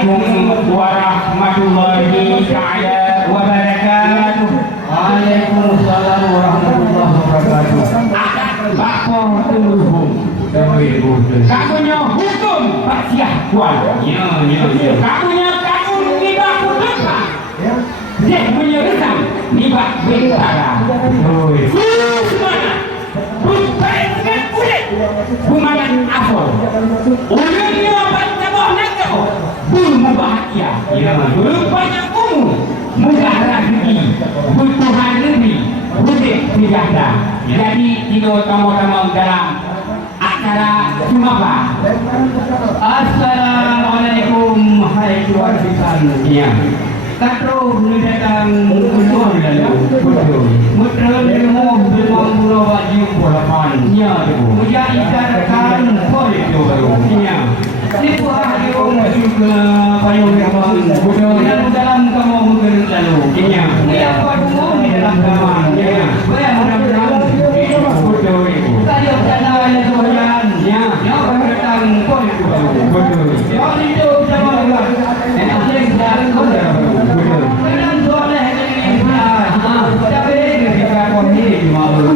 Assalamualaikum warahmatullahi taala wabarakatuh. Waalaikumsalam warahmatullahi wabarakatuh. Bapa tuluhum. Kamunya hukum pasiah kual. Ya. Kamunya kamu nibak apa? Dia punya resam nibak bentara. Semana. Bukan kulit. Bumangan apa? Ulangnya baca nak belum bahagia. Rupanya umum mudah rezeki, butuhan lebih, budik tidak. Jadi kita tamu-tamu dalam acara Jumapa. Assalamualaikum hai keluarga. Ya. Katro ni datang umur lalu. Betul. Mutra demo pulau baju polapan. Ya, betul. Muja ikan boleh tu baru. Ya. Ini hari juga payung yang Betul. dan dalam kamu mungkin lalu. Ya. Yang baru di dalam kamar. Ya. Saya mudah-mudahan Betul itu. saya sana ada soalan. Ya. Yang datang boleh tu baru. Betul. Yang itu sama juga. Yang sedang kau Betul. dalam soalan ini. Tapi ketika kau ni malu.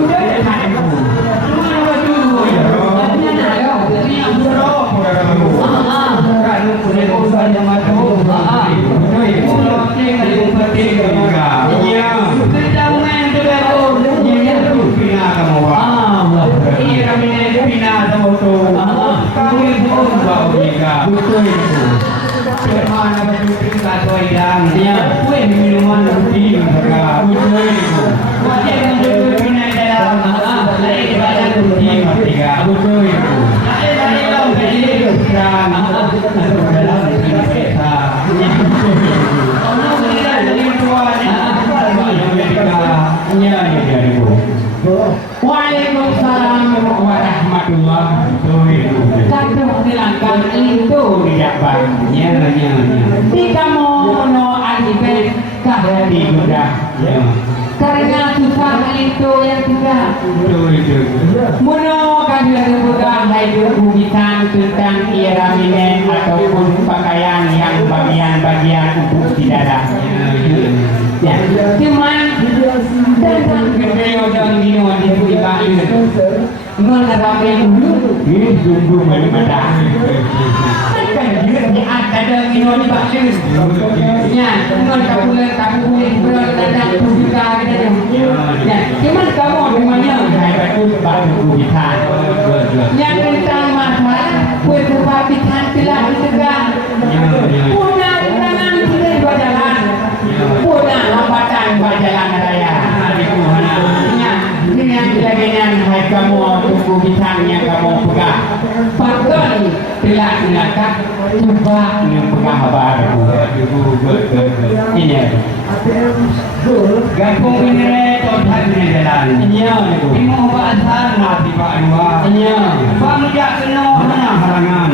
Waalaikumsalam warahmatullahi wabarakatuh. Kata hilangkan itu tidak banyak. Tidak mau alibet kahari mudah. Karena susah itu yang tidak. Muno kahari mudah hidup bukan tentang iramine ataupun pakaian yang bagian-bagian untuk tidak. Ya, cuman tentang video dan video di buka ini mengerami dulu ini sungguh mana kan dia ada video di buka ini ya kamu boleh dan juga kita ya cuman kamu di mana saya betul baru bukan yang tentang masalah perbuatan telah ditegak punya tangan tidak berjalan punya hambatan berjalan raya ini yang sebagainya hai kamu tunggu bintang yang kamu pegang pakai telah dilakukan coba yang pegang kabar ini gabung ini total ini jalan ini bahasa mati pak dua bangja kena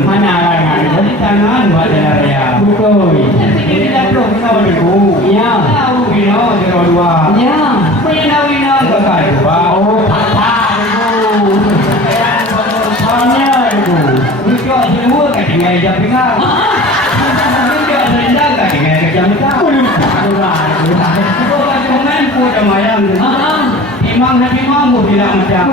mana halangan jadi tangan buat jalan raya betul ini tidak perlu kena dulu ya tahu bino jero dua ya punya wino pakai dua oh tak tahu soalnya itu juga semua kat dengan jam pinggang juga rendang kat dengan jam pinggang bukan komen pun macam imam nabi mamu tidak macam